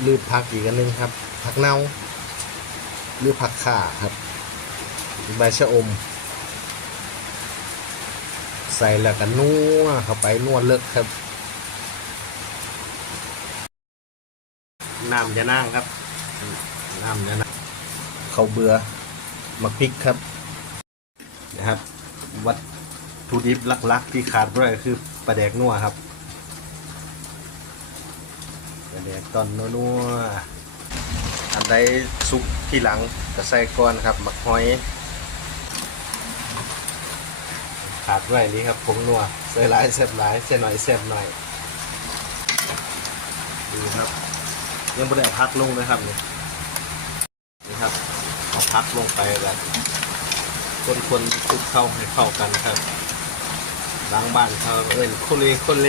หรือผักอีกอันหนึงครับ ผักเน่าหรือผักข่าครับใบชะอม ใส่แล้วก็นัวเข้าไปนวดเลิกครับน้ำยะนางครับน้ำยะนางเขาวเบื่อหมักพริกครับนะครับ วัตถุดิบหลักๆ ที่ขาดไม่ได้ก็คือปลาแดกนัวครับ ปลาแดกตอนนัวๆอันใดซุกที่หลังก็ใส่ก้อนครับหมักหอย ขาดไว้นี่ครับผงนัวใส่หลายแซ่บหลายใส่หน่อยแซ่บหน่อยดูครับ ยังไม่ได้พักลงนะครับนี่นี่ครับเอาพักลงไปแล้วคนคนๆคลุกเข้าให้เข้ากันครับล้างบ้านเขาเอิ้นโคเลโคเล